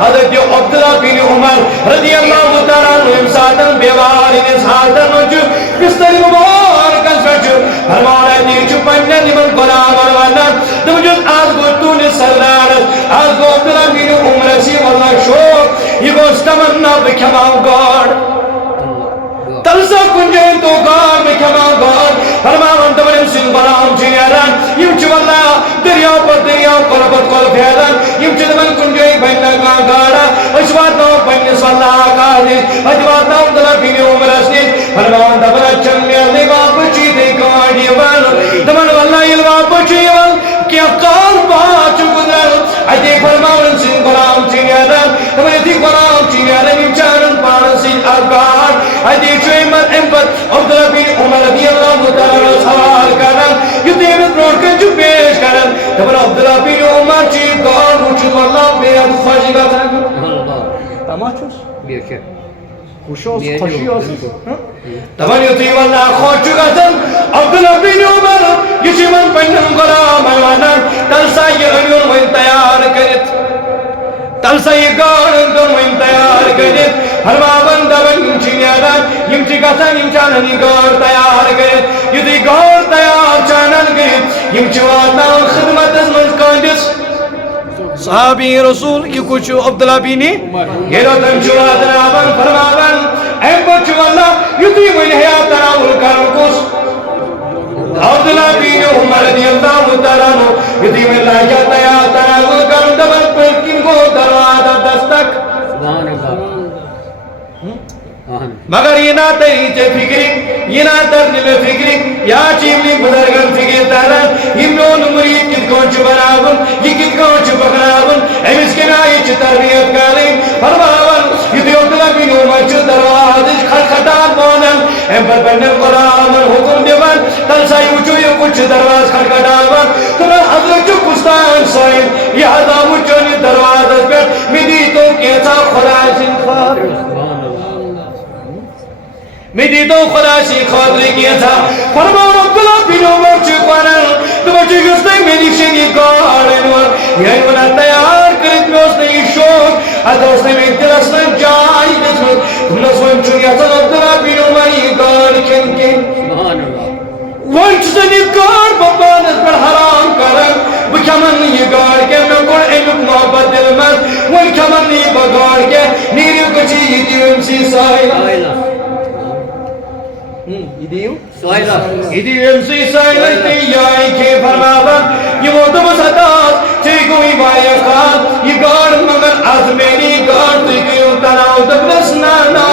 حضرت عبداللہ بن عمر رضی اللہ تعالیٰ عنہ ساتن بیوار ان ساتن وچ بستر مبارک سچ فرمانا دی پنجہ نمن غلام وروانا دمجد آز گو تون سردار آز گو عبداللہ بن عمر سی واللہ شوق یہ گو استمنا بکھماؤ گاڑ تلسا کنجین تو گار میں کھما گار فرمان دمن سن غلام چنیران یم چ واللہ دریاو پر دریاو قلبت قل پھیران یم چ دمن کنجین بہنا کا گاڑا اشواتو پنس واللہ آقادی اجواتو عبداللہ بن عمر اسنی فرمان دمن چنگل نگا پچی دے گاڑی وان دمن واللہ علوا پچی وان کیا قال باچ گدر اجی فرمان سن غلام چنیران دمن دی غلام چنیران یم چارن پان سن آقاد اجی چویمت امپت عبداللہ بن عمر رضی اللہ تعالیٰ سوال کرن یہ دیمت روڑ کے جو پیش کرن دمن عبداللہ بن عمر چی گار وچو اللہ بیاد خوشی گفتن تماچوس بیرکے خوشوس خوشیوس دمن یتی واللہ خوشی گفتن عبداللہ بن عمر یسی من پنن غلام ایوانن تلسا یہ انیون وین تیار کرت تلسا یہ گارن دن وین تیار کرت فرمان دمن چنیران یم چی گفتن یم چاننی گار تیار کرت یتی گار تیار چانن کرت یم چی واتنا خدمت از من کاندس صحابی رسول یہ کچھ عبداللہ بینی یہ رتن چوات نابن فرمابن اے بچ واللہ یتی من حیات ناول کرن کس عبداللہ بین عمر رضی اللہ تعالیٰ عنہ یتی من لاجا حیات ناول کرن دمن پر کن کو دروازہ دستک سبحان اللہ مگر یہ نہ تریچے فکری یہ نہ ترنم فکری یا چیملی بزرگن فکر تارن یہ نون مرید کت کونچ بناون یہ کت کونچ بکناون ایمس کے نائی چھ تربیت کاریں فرماون یہ دیوتلا بین عمر چھ دروازش خطان مونن ایم پر بندن قرآمن حکم دیون تلسائی وچو یہ کچھ دروازش خطاون تمہیں حضرت چو کستان سائن یہ حضام وچو نے دروازش پر میدی تو کیسا خدا سنخار میں دیتا ہوں خدا سے خاطر کیا تھا فرمان عبداللہ بن عمر چکوانن تو بچے گستے میری شنی گارن یہ انہا تیار کرت میں اس نے یہ شوق اتا اس نے میں دلس نے جائی دسمت تم نے سوئم چونیا تھا عبداللہ بن عمر یہ گار کن کن وانچ سے یہ گار بابانت پر حرام کرن بکمن یہ گار کے میں کون ایمک محبت دل مز وانکمن یہ بگار کے نیریو کچی یہ دیوم سی سائلہ ادیو سی سائلہ تیائی کے فرمابن یہ موتم ساتھ تیگوی بائی خواب یہ گار مگر از میری گار تیگیو تناو دبرس نانا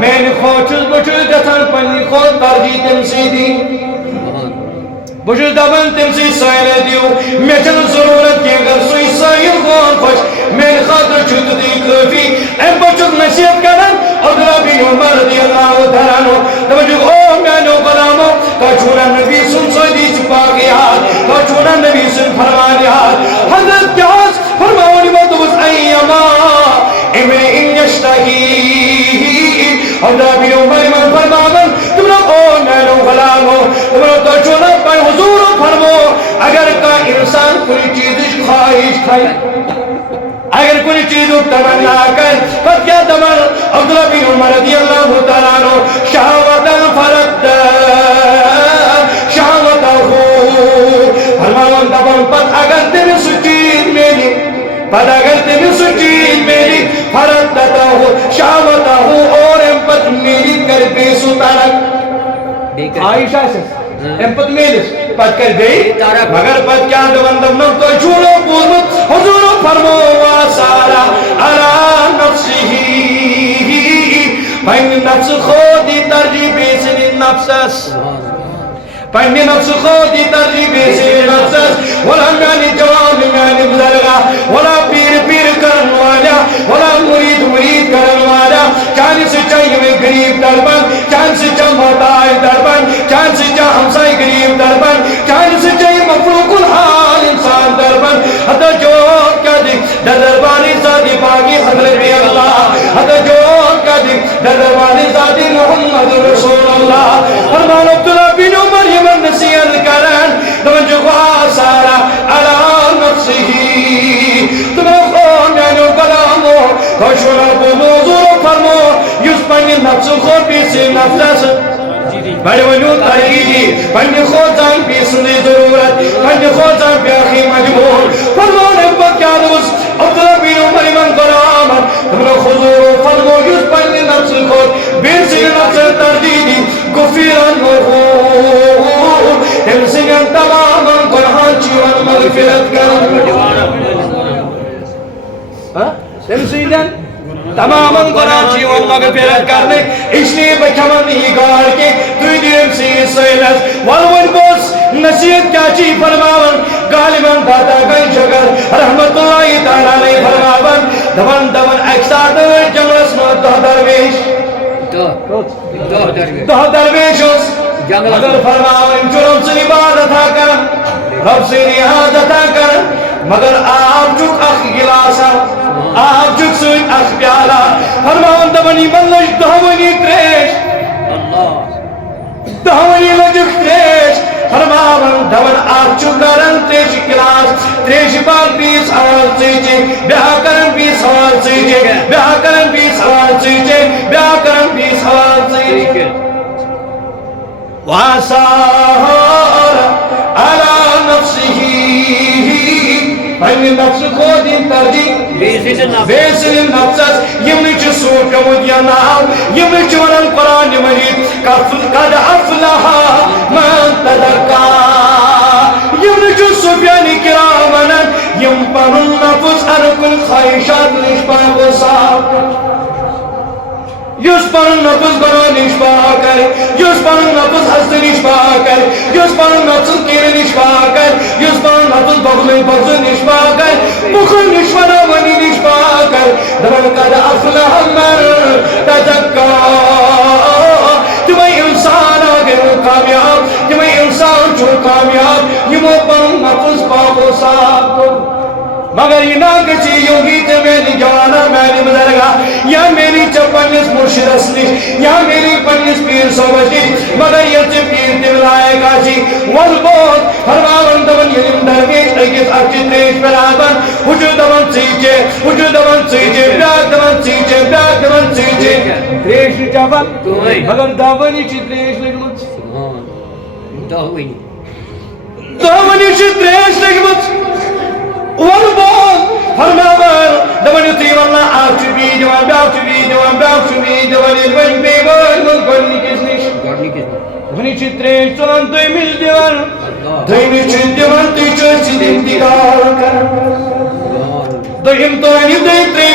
میں نے خوچز بچز جتن پنی خود ترجی تم سی دی بچز دبن تم سی سائلہ دیو میں چل ضرورت کی اگر سوئی سائل خوان خوش میں نے خاطر چھت دی کفی ایم بچز نصیب کرن عبداللہ بن عمر رضی اللہ تعالیٰ عنہ دمجد او میں نو غلامو کچھونا نبی سن سویدی چپا گیا کچھونا نبی سن فرمانیا حضرت جہاز فرمانی مدوز ایما امن انشتہی عبداللہ بن عمر من فرمانن تمنا او میں نو غلامو تمنا کچھونا پر حضور فرمو اگر کا انسان کوئی چیزش خواہش کھائی اگر کوئی چیز تمنا کر پس کیا دمر عبداللہ بن عمر رضی اللہ تعالیٰ عنہ شہوتا فرد شہوتا ہو فرمان دبن پس اگر تم سچید میری پس اگر تم سچید میری فرد ہو شہوتا ہو اور ام پس میری کر بیسو تارک عائشہ سے ام پس میلس پس کر گئی مگر پس کیا دبن دبن تو چھوڑو پورمت حضور فرمو واسارا علا نفسی پہنی نفس خودی ترجیبی سنی نفسس پہنی نفس خودی ترجیبی سنی نفسس ولا میانی جوان میانی بزرگا ولا پیر پیر کرن والا ولا مرید مرید کرن والا چانی سے چاہیے میں گریب دربن چان سے چاہ محتاج دربن چان سے چاہ ہمسائی گریب دربن چان سے چاہیے مفروق الحال انسان دربن حتی جو دربانی ذاتی باقی حضرت بھی اللہ حضرت جو قدیم دربانی ذاتی محمد رسول اللہ فرمان عبداللہ بن عمر یمن نصیحت کرن دمن جو سارا علا نفسی نفس خود پیسی نفس بڑے ونیو ترہیدی پنی خوزان پیسنی ضرورت پنی خوزان پیاخی مجموع فرمانے پر کیا دوس عبداللہ بن عمر من قرآمن تمہیں خضور و فرمو یوز پنی نفس خود پیسی نفس ترہیدی گفیران مرحور تمسیگن تماما قرآن چیوان مغفرت کرن تمسیگن تماما قرآن چیوان مغفرت کرنے اس لیے بچھمن ہی گار کے توی دیم سی سیلس والون بوس نصیحت کیا چی فرماون غالباً باتا گئی شکر رحمت اللہ تعالیٰ نے فرماون دون دون اکسار دون جنگلس میں دہ درویش دہ درویش اس اگر فرماون جرم سے عبادت کرن رب سے نہادت کرن مگر آپ چک اخ گلاسا آپ چک سوئی اخ پیالا فرماون دونی ملش دہونی تریش دہونی لجک تریش فرماون دون آپ چک کرن تریش گلاس تریش بار بیس آواز سیجے بیاہ کرن بیس آواز سیجے بیاہ کرن بیس آواز سیجے بیاہ کرن بیس آواز سیجے وَاسَارَ عَلَى نَفْسِهِ پنی نفس خود ان ترجیح بیسن نفسس یمنچ سور کمود یا نام یمنچ ونن قرآن مجید قد افلح من تذکا یمنچ سفیانی کرامنن یم پنن نفس ارکن خواہشات نشپا بسا یوس پنن نفس گناہ نشپا کر یوس پنن نفس حسد نشپا کر یوس پنن نفس کیر نشپا کر یوس پنن نفس بغل بغض نشپا کر بخل نشپنا ونی نشپا کر دمن قد افلح من تذکا تمہیں انسان آگے کامیاب تمہیں انسان جو کامیاب یمو پنن نفس پاپو صاحب کو مگر یہ نہ کچی یوں ہی تے میری جوانا میری بزرگا یا میری چپنیس مرشد اسنش یا میری پنیس پیر سوچنش مگر یہ چی پیر تبلائے گا چی والبوت فرماون دون یلیم درمیش اگیس اچی تریش برابر حجو دون سیچے بیاک دون سیچے بیاک دون سیچے تریش چاپا مگر داونی چی تریش لگمت داونی چی تریش لگمت والبوت فرماون دون یطیر اللہ آپ چی بی جوان بیاک چی بی جوان بیاک چی بی جوان الوین بیوان من گرنی کسنش دونی چی تریش چلان توی مل دیوان دونی چی دیوان توی چرچی دیم دیگار کر دویم توی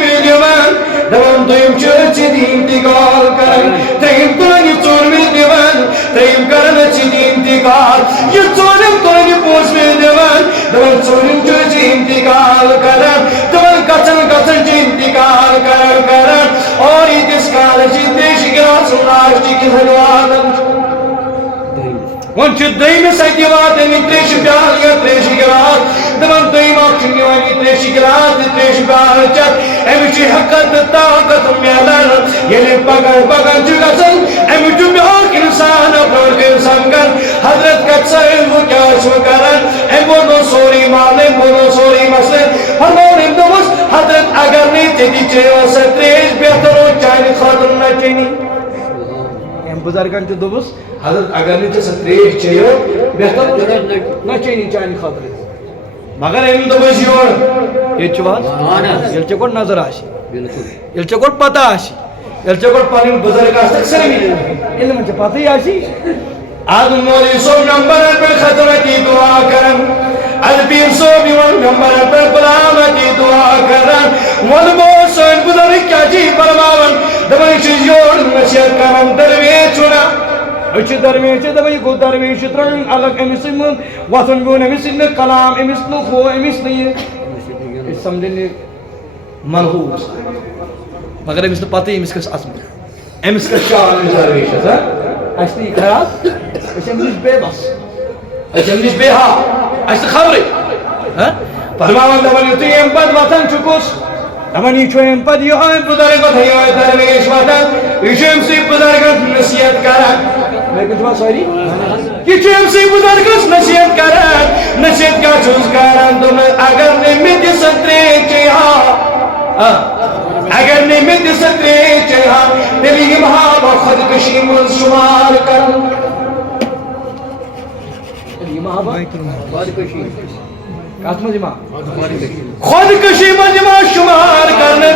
مل دیوان دوان دویم چرچی دیم دیگار کر دویم توی چور مل دیوان دویم کرن چی دیم دیگار یہ چورم توی پوش مل دیوان دوان چورم چرچی انتقال کرن دوان کچن چی انتقال کرن اور یہ دس کال چی دیش گراس اللہ چی کی حلوانن ون چی دیم سیتی واتن تریش بیال یا تریش گراس دوان دیم آکشنی وانی تریش گراس تریش بیال چت امی چی حقت طاقت میلن یلی پگن چگسن امی چی بیاک انسان اپنار کے سنگن حضرت کچھائل وہ کیا شو کرن ام بولو سوری مالن بولو سوری مسلن فرمون اندوز حضرت اگر نہیں تیدی چیو ستریش بہتر ہو چاہنی خاطر نہ چینی ام بزرگان تی دوز حضرت اگر نہیں تیدی ستریش چیو بہتر ہو نہ چینی چاہنی خاطر مگر ام دوز یور یہ چواز یہ چکوٹ نظر آشی یہ چکوٹ پتہ آشی یہ چکوٹ پانیم بزرگ آشتک سر ملی علم چا پتہ ہی آشی آدم مولی صوب نمبر پر خطرتی دعا کرن الپیر صوب یون نمبر پر قرآمتی دعا کرن والبوت سوئن بزرگ کیا جی فرماون دبنی چیز یور نشیت کرن درویچونا اچھ درویچ دبنی کو درویچ ترن الگ امیسن وطن بیون امیسن کلام امیسن خو امیسن اس سمجھنے منحوس مگر امیسن پاتے امیس کس اسم امیس کس شاہ امیس درویچ ہے اشتی خیال اشتی امریش بے بس اشتی امریش بے ہاں اشتی خبری فرماون دمانی تو یہ امپد وطن چکوس دمانی چو امپد یہ آئے بزرگ وطن یہ آئے درویش وطن یہ امسی بزرگ نصیحت کرن میں کچھ بات سوری یہ امسی بزرگ نصیحت کرن نصیحت کا چوز کرن دمیں اگر نمیت ستری چیہا اگر نمیت ستری چیہا یلی محابہ خودکشی من شمار کر خودکشی من شمار کرنے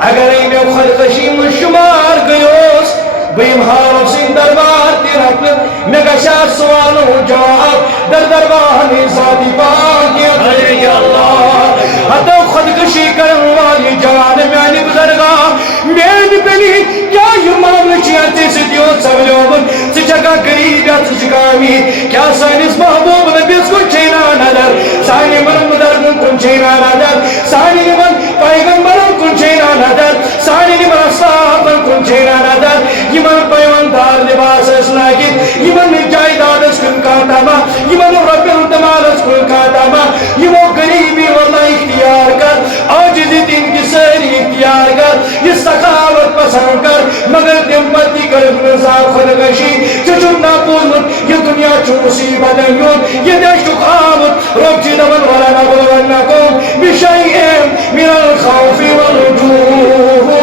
اگر میں خودکشی من شمار گیوس بیم حارو سن دربار تیرک میں گشا سوالوں جواب در دربار ذاتی باقیت یا اللہ حتی خودکشی کرن والی جوان میانی بزرگاہ میانی پلی کیا یہ معاملہ چیانتی سے دیو سبلیوبن سچکا قریب یا سچکا امید کیا سائنس محبوب نبیس کو چینا نظر سائنی من مدرگن کن چینا نظر سائنی من پیغمبرن کن چینا نظر سائنی من اصحابن کن چینا نظر یہ من پیوندار لباس اسلاکت یہ من جائداد اس کن کاتاما یہ من رب انتمال اس کن کاتاما یہ وہ قریبی واللہ اختیار کر آجزی تین کی سری اختیار کر یہ سخاوت پسند کر مگر تم پتی کر نظام خودکشی چچن ناپوزن یہ دنیا چو مصیبت یون یہ دشت خامت رب چی دمن ولا نبلونکم بشیئم من الخوف والرجوع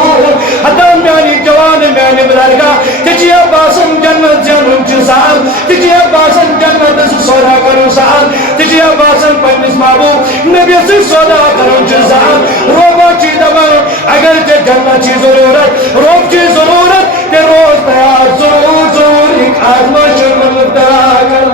حتی میانی جوان میانی بلرگا تجی عباسن جنت جنم چسال تجی عباسن جنت سودا کرو سال تجی عباسن پنیس محبوب نبی سے سودا کرو چسال روبا چی دمن اگر جنت چی ضرورت روب چی ضرورت تے روز تیار ضرور ایک آزمائش مبتلا کر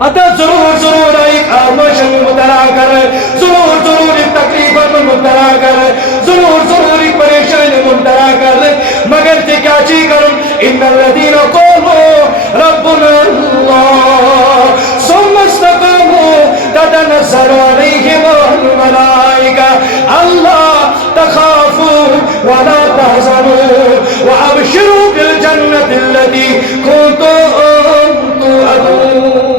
حتی ضرور ایک آزمائش مبتلا کر ضرور ایک تکلیف مبتلا کر ضرور ایک پریشانی مبتلا کر مگر تے کیا چی کروں ان الذین قولوا ربنا اللہ ثم استقاموا تتنزل علیہم الملائکہ اللہ تخافوا ولا تحزنوا وابشروا بالجنة التي كنتم توعدون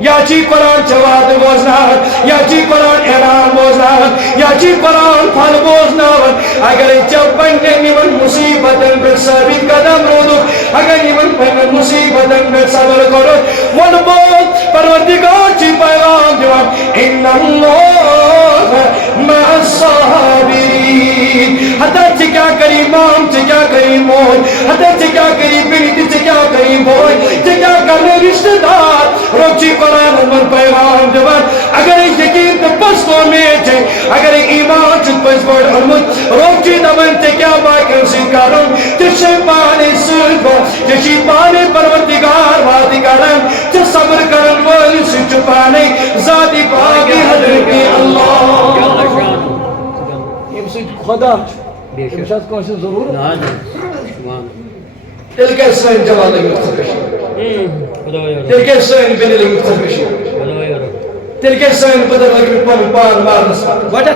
یا چی قرآن چواد بوزنات یا چی قرآن اعلان بوزنات یا چی قرآن پھل بوزنات اگر جب بننے نیمن مصیبتن پر ثابت قدم رودو اگر نیمن پر مصیبتن پر صبر کرو ون بول پروردگار چی پیغام دیوان ان اللہ مع الصابرین حتی چی کیا کری مام چی کیا کری مول حتی چی کیا کری بیٹی چی کیا کری بوئی چی کیا کرنے رشتہ دار رب چی قرآن من پیغام دیوان اگر یقین تو پستو میں چھے اگر ایمان چھت پس بڑھ علمت رب چی دمن تے کیا باقی سی کروں تشے پانے سلبا تشی پانے پروردگار وادی کرن چھ صبر کرن والی سی چھپانے ذاتی باقی حضرت اللہ یہ سی خدا امشاد کون سے ضرور دل کے سین جواب لگی خودکشی دل کے سین بینی لگی خودکشی دل کے سین بدر لگی پان مارنس وجہ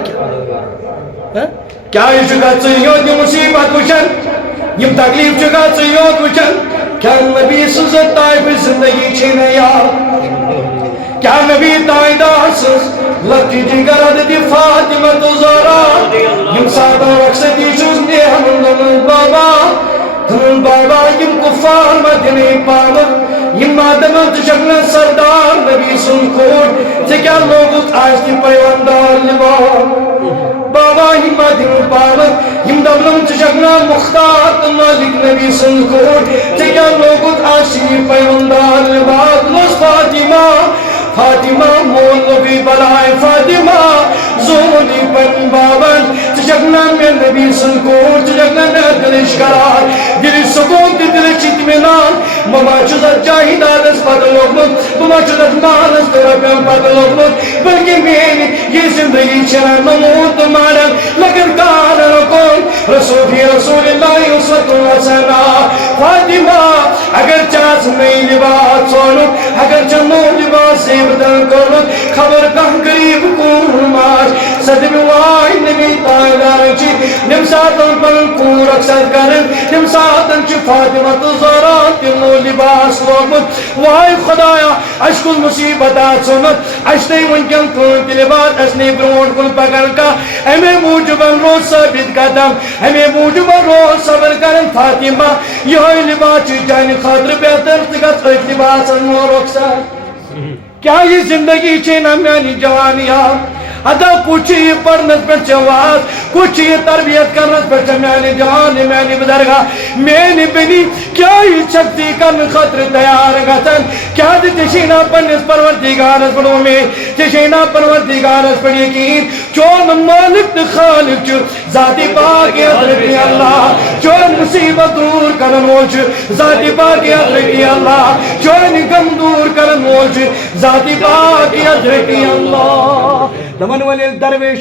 کیا یہ چکا چیوت یہ مصیبت وچن یہ تکلیف چکا چیوت وچن کیا نبی سزت طائف زندگی چھینے یار کیا نبی تائیدہ سز لکی دیگر عددی فاطمہ تو زارا یم سادہ رقصدی جزنی ہمیں بابا دھن بابا یم کفار مدنی پامت یم آدمان تشکل سردار نبی سن کھوڑ تکیا لوگت آجتی پیوندار لبار بابا یم آدمان پامت یم دولم تشکل مختار مالک نبی سن کھوڑ تکیا لوگت آجتی پیوندار لبار لس فاطمہ فاطمہ مول نبی بلائے فاطمہ زونی پن بابن تجگنا میں نبی سنکور تجگنا دلش قرار دل سکون دل چتمنان مما چوزت جاہد آدس بدل اگمت مما چوزت مانس دربیم بدل اگمت بلکہ میں یہ زندگی چرا نموت مانن لگر کان رکون رسول اللہ اسوت حسنا فاطمہ اگر چاس نئی لباس سونو اگر چنو لباس بدن کرن خبر کم قریب کون ماش صدم وائی نبی تائیدار چی نمساتن پر کون اکثر کرن نمساتن چی فاطمہ تو زارات تنو لباس لوگت وائی خدایا اشکل مصیبتات سنت اشتی منکن کون تی لباس اسنی برونٹ کن پکن کا ہمیں موجبن روز ثابت قدم ہمیں موجبن روز صبر کرن فاطمہ یہ لباس چی جانی خاطر بہتر تکت ایک لباس انور اکثر کیا یہ زندگی چھے نمیانی جوانیاں ادا پوچھی پڑھنس پر چواز کچھ یہ تربیت کرنا پڑتا میانی جوان میانی بزرگا میانی بنی کیا ہی شکتی کن خطر تیار گتن کیا دی تشینا پنس پروردگارس پڑھو میں تشینا پروردگارس پڑھ یقین چون مالک خالق چو ذاتی پاک حضرت اللہ چون مصیبت دور کرن وچ ذاتی پاک حضرت اللہ چون غم دور کرن وچ ذاتی پاک حضرت اللہ دمن ولی درویش